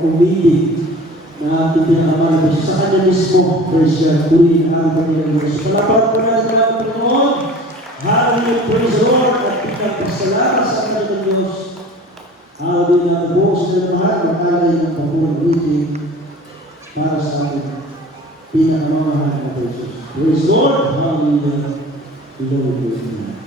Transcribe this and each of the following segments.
umibig na ating pinakamalabas sa kanya mismo. Praise God. Tuloy ang Panginoon Diyos. Palaparan po natin ang Panginoon. Hallelujah. Praise the Lord. At pinagpasalamat sa Panginoon Diyos. Hallelujah. Na buong sila mahal ng alay ng papulang ibig para sa ating pinakamamahal na Jesus. Praise the Lord. Hallelujah. Glory to God.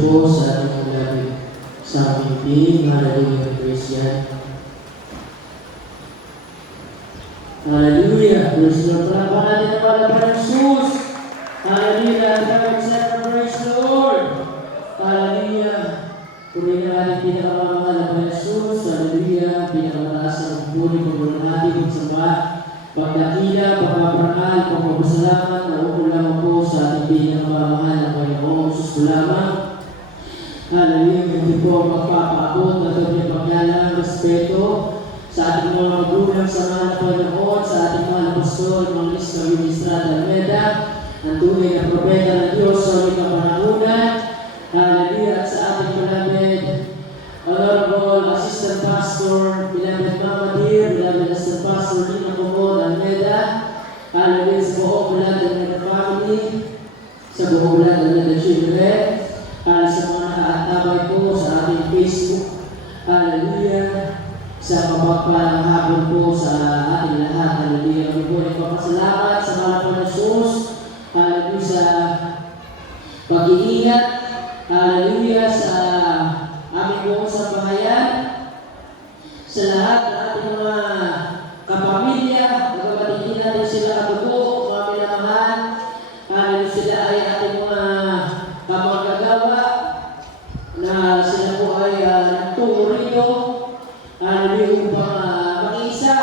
po sa ating labi sa aming team. Hallelujah, Christian. Hallelujah, praise the Lord. Palakpakan natin ang palaban ng Jesus. Hallelujah, praise the Lord. Hallelujah. Purihin na natin pinakamamahal na Panginoon Jesus. Hallelujah, pinakamataas ang puri, pagbulan natin, pagsambahan, pagdakila, pagpaparangal, pagpapasalamat, na lamang po sa ating pinakamamahal na Panginoon Jesus po lamang. Hallelujah, hindi po magpapaabot na ito niya paglalang respeto sa ating mga magulang, sa mga Panginoon, sa ating mga pastor, mga ministra Almeda, ang tunay na propeta ng Diyos sa aming kapanahunan. Hallelujah, at sa ating beloved Honorable Assistant Pastor, beloved Mama Dear, beloved Assistant Pastor Lina Comod Almeda. Hallelujah, sa buong beloved Almeda family, sa buong beloved Almeda children, sa mga nakaantabay po sa ating Facebook. Hallelujah, sa mapagpalang hapon po sa ating lahat. Hallelujah, kami po nagpapasalamat sa mga po ng Jesus. Hallelujah, sa pag-iingat. Hallelujah, sa aming buong sambahayan, sa lahat ng ating mga kapamilya, magpapatigin natin sila kadugo, mga minamahal. Hallelujah, sila ay ating mga kamagagawa na sila po ay nagtungo rito. Hallelujah, upang mag-isa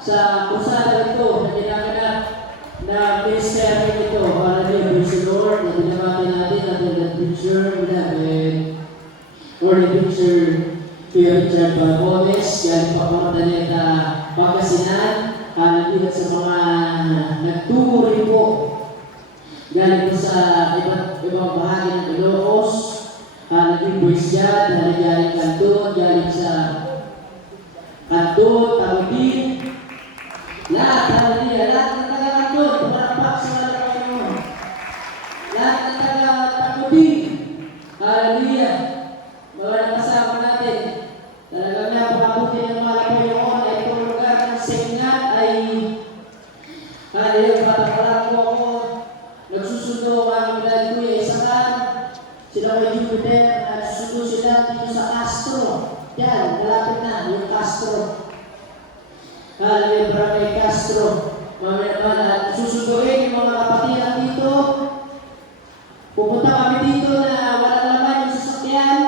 sa kusada ito na ginaganap na ministry ito. Hallelujah, praise the Lord. Na binamati natin the preacher, or the preacher, Kuya Richard Balbones, yan pa Magdalena, Pangasinan. Hallelujah, sa mga nagtungo rin po galing po sa ibang bahagi ng Ilocos. Hallelujah, praise God. Galing Kanton, galing sa Kanton, Tawagin. Lahat, hallelujah, lahat ng taga-Kanton, pumarapap sa mga Panginoon. Lahat ng taga-Tawagin, hallelujah, mga nakasama natin. Talagang napakabuti ng mga Panginoon ay itong lugar ng Sengat ay hallelujah, patakalan po ako. Nagsusundo ang aming dahil Kuya Isakan. Sila kay Jupiter, nagsusundo sila dito sa Castro. Yan, malapit na yung Castro. Hallelujah, Barangay Castro. Mamaya naman, susunduin yung mga kapatiran dito. Pupunta kami dito na wala naman yung sasakyan.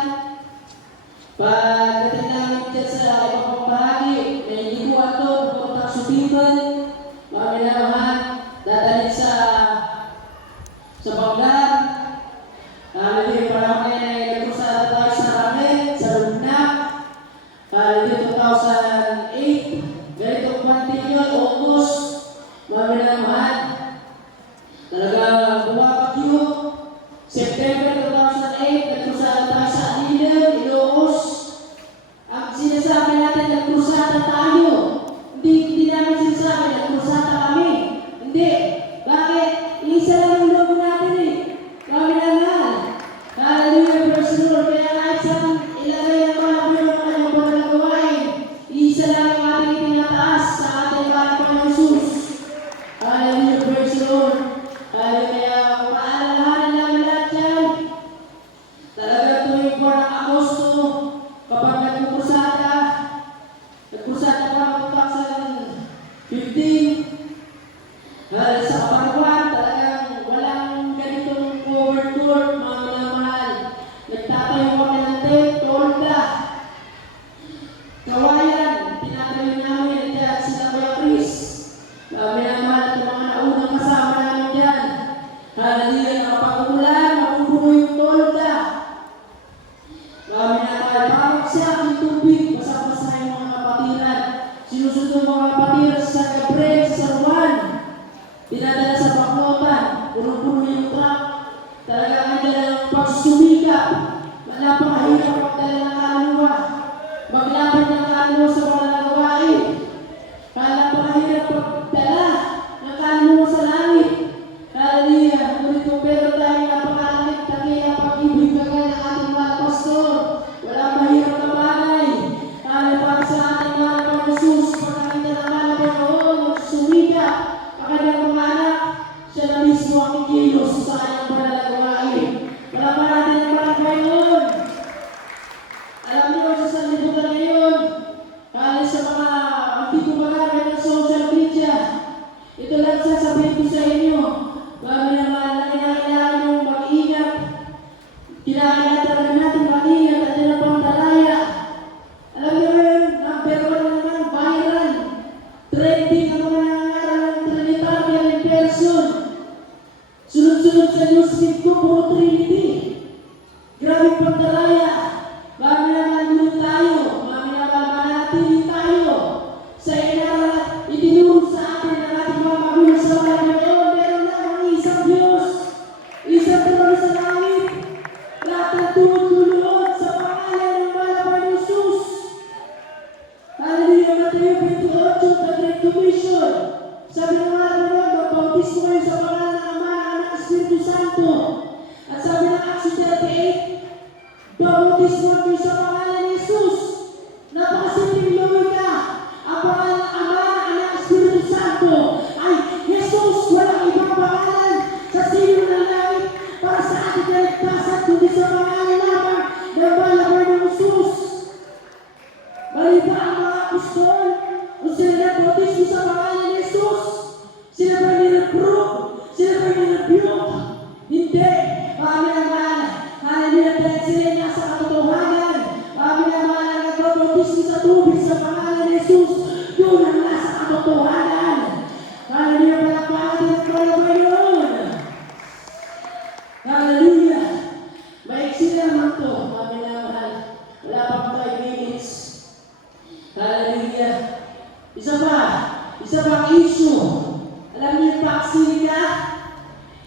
Pagdating namin dyan sa ibang bahagi, may liguan doon, pupunta Subiban. Mamaya naman, dadalhin sa Banglar. Hallelujah, parang may nagkusada tayo sa Ramen, sa Lugna. Hallelujah, 2008. Ganito continual, August. Mamaya naman, talagang bumabagyo. September 2008, nagkusada tayo sa Anilan, Ilocos. Ang sinasabi natin, nagkusada tayo. Hindi namin sinasabi, nagkusada kami. Hindi. Bakit? Isa lang yung logo natin eh. Kami naman. Hallelujah, praise the Lord. Kaya kahit saan ilagay ang mga kanyang mga gawain, isa lang ang ating tinataas sa ating Panginoon Jesus. Hallelujah, praise the Lord. Hallelujah, kaya maalalahanan namin lahat yan. Talaga tuwing buwan ng Agosto, kapag nagpupursada pa ng 2015, sa Kaparwan, talagang walang ganitong cover-tour, mga minamahal. Nagtatayo kami ng tent, tolda. Kawayan, tinatayo namin, at sila Kuya Chris. Mga minamahal at mga naunang kasama namin dyan. Hallelujah, nakapag-ulan, mapupuno yung tolda. Mga minamahal, pamagsiyak yung tubig, basa-basa yung mga kapatiran. Sinusunod mga kapatiran sa Gabriel, sa San Juan. Dinadala sa Baklotan, puno-puno yung truck. Talagang ay dalang pagsumikap. Napakahirap magdala ng kaluluwa. Maglapit ng kaluluwa sa mga nagawain. Napakahirap magdala ng kaluluwa sa langit. Hallelujah. Ngunit kung meron tayong napakalakit na kaya pag-ibig kagaya ng ating mga pastor, walang mahirap na bagay. Para sa ating mga Panginoon, pagkakita ng mga Panginoon, magsumikap. Kanyang mga anak, siya na mismo ang kikilos sa kanyang banal na gawain. Wala pa natin ang mga person. Sunod-sunod sa newsfeed ko, puro Trinity. Grabe pagdaraya. Mami naman dulu tayo. Mami naman manatili tayo. Sa inaral at itinuro sa atin ng ating mga magulang sa mga Panginoon. Meron lamang isang Diyos. Isang trono sa langit. Lahat ng tulog-tulog sa pangalan ng Malapay ng Jesus. Hallelujah, Mateo 28, the Great Commission. Sabi ng mga Panginoon, magbautismo kayo sa pangalan ng Ama, Anak, Espiritu Santo. At sabi ng Acts 38, bautismo kayo sa pangalan ni Jesus. Napakasimpleng logika. Ang pangalan ng Ama, Anak, Espiritu Santo ay Jesus. Walang ibang pangalan sa sino ng langit para sa ating kaligtasan kundi sa pangalan lamang ng Malapay ng Jesus. Maliba ang mga apostol kung sila nagbautismo sa pangalan ni Jesus. Sila ba nireprove? Sila ba nirebuke? Hindi. Mami naman, hallelujah, dahil sila nasa katotohanan. Mami naman, ang nagbautismo sa tubig sa pangalan ni Jesus, yun ang nasa katotohanan. Hallelujah, palakpakan din ang Panginoon. Hallelujah. Maiksi naman to, mami naman. Wala pang 5 minutes. Hallelujah. Isa pang issue. Alam niyo yung paksinika?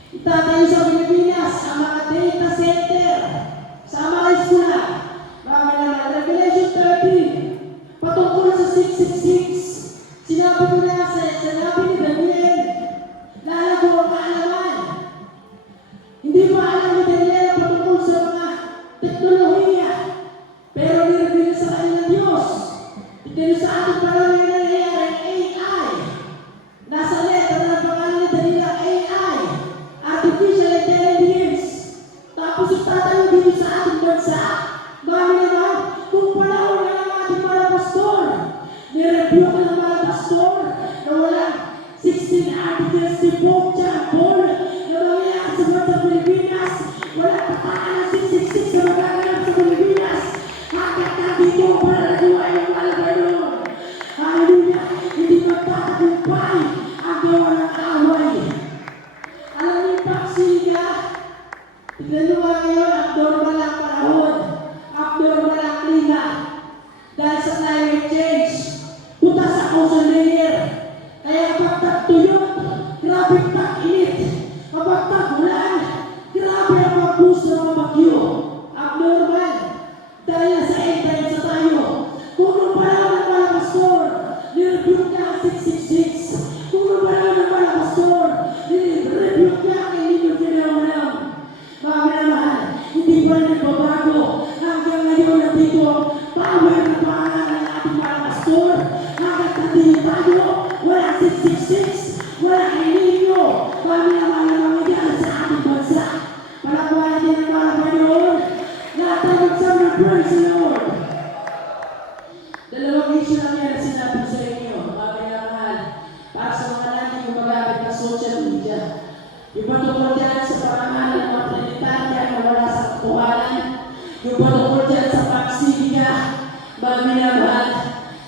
Itatayo sa Pilipinas ang mga data center sa mga eskwela. Mga naman, Revelation 13, patungkol sa 666. Sinabi ko na sinabi ni Daniel, lalago ang kaalaman. Hindi pa alam ni Daniel patungkol sa mga teknolohiya. Pero nireveal sa kanila Diyos. Ito sa ating panahon na nangyayari, AI. Nasa letter ng pangalan ni Daniel, AI. Artificial Intelligence. Tapos itatayo dito sa ating bansa. Mami naman, kung panahon na ng ating mga pastor, nireview ka ng mga pastor na walang 16 articles ni Pope John Paul na mangyayari sa bansa Pilipinas. Walang pataan ng 666 na magaganap sa Pilipinas. Hanggang nandito para nagawa yung Malapay. Hallelujah! Hindi magtatagumpay ang gawa ng away. Alam niyo yung paksinika? Tignan niyo nga ngayon, abnormal ang panahon. Abnormal ang klima. Dahil sa climate change, butas sa ozone layer. Kaya kapag tagtuyot, grabe tag-init. Kapag tag-ulan, grabe ang mag-boost ng mga bagyo. Abnormal. Dahil nasa end times na tayo. Kung nung panahon ng mga pastor, nirebuke niya ang 666. Kung nung panahon ng mga pastor, nirebuke niya ang inyong phenomenon. Mami naman, hindi pa rin nagbabago. Hanggang ngayon nandito ang power ng pangalan ng ating mga pastor. Hanggang nandito tayo, walang 666, walang ininyo. Mami naman ang mga ideal sa ating bansa. Palakpakan natin ang mga Panginoon. Lahat tayo magsama ng praise the Lord. Dalawang issue lang yan na sinabi sa inyo, mga pinamahal, para sa mga natin gumagamit ng social media. Yung patungkol dyan sa parangalan ng mga Trinitaria na wala sa katuhanan, yung patungkol dyan sa paksinika, mga pinamahal,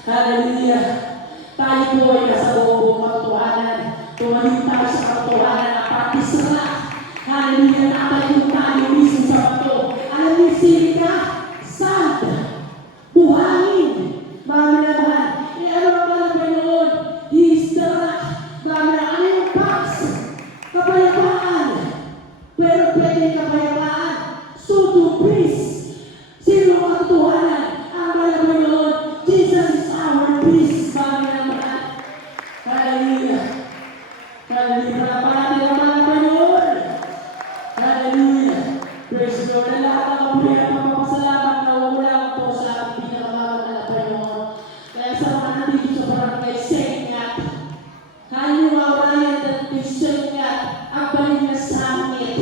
hallelujah. Tayo po ay nasa buong katuhanan, tumayo tayo sa katuhanan at partisira. Hallelujah, natayo tayo mismo sa bato. Alam niyo, silika, sand, buhangin, mga minamahal. Ano ang mga Panginoon? He is the rock. Mga minamahal, ano yung box? Kapayapaan. Pero pwede kapayapaan. So to peace. Sino ang katotohanan? Ang mga Panginoon, Jesus is our peace. Mga minamahal. Hallelujah. Hallelujah. Parating ang mga Panginoon. Hallelujah. Praise God. Ang lahat ng kapurihan at pagpapasalamat na umulang po sa ating pinakamahal na Panginoon. Kaya sa mga nandito sa barangay Sengat, haliwa Ryan at Sengat, ang balik na sangit.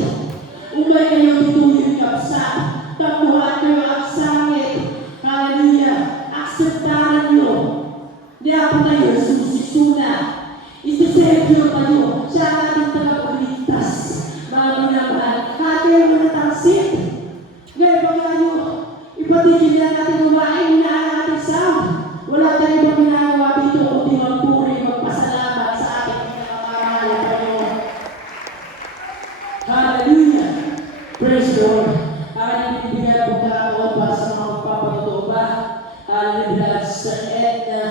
Umay kayo tituloy kapsa. Tapuhan kayo ang sangit. Hallelujah. Akseptaran nyo. Diyan po tayo, susisuna. Isi-secure kayo. Siya ang ating tagapagligtas. Mga minamahal, hati mo na tangsit. Ngayon pa kayo, ipatigil na natin umain na ang ating sound. Wala tayo pa ginagawa dito kundi magpuri, magpasalamat sa ating pinakamahal na Panginoon. Praise the Lord. Aking ibigay ang pagkakataon para sa mga magpapatotoo ba. Hallelujah. Sa Edna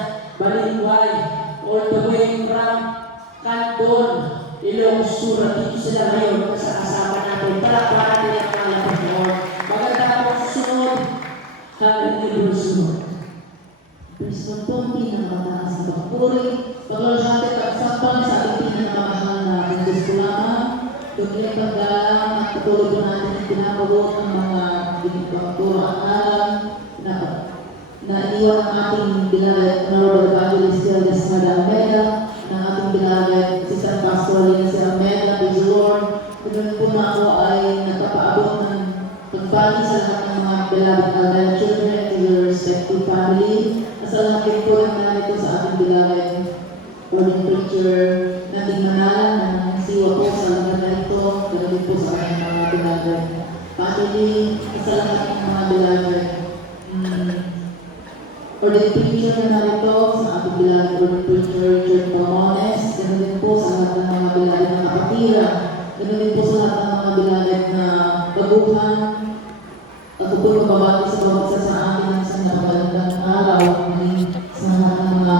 Balingway, all the way from Canton, Ilocos Sur, dito sila ngayon sa kasama natin. Palakpakan din ang mga Panginoon. Maganda po susunod. Hallelujah. Praise the Lord. Praise the Lord, pinakamataas na pagpuri. Paglalahati at sakpan sa ating pinakamahal na Diyos ko lamang. Tuloy paggalang at patuloy po natin ang pinapagod ng mga pinagpagturo at alam na iniwan ang ating beloved na Lord Evangelist Elvis Almeida, ng ating beloved si San Pastor Lina si Almeida. Praise the Lord. Tuloy po na ako ay nagpapaabot ng pagbati sa lahat ng mga beloved Almeida children to your respective family. Salamat po ang namin ito sa ating beloved Lord Preacher nating manalan na siwa po sa lahat na ito. Salamat po sa ating mga beloved family. Salamat ng mga beloved Lord Preacher na narito sa ating beloved Lord Preacher Richard Pomones. Ganun din po sa lahat ng mga beloved na kapatira. Ganun din po sa lahat ng mga beloved na baguhan. Ako po mababati sa bawat isa sa atin sa napagandang araw sa lahat ng mga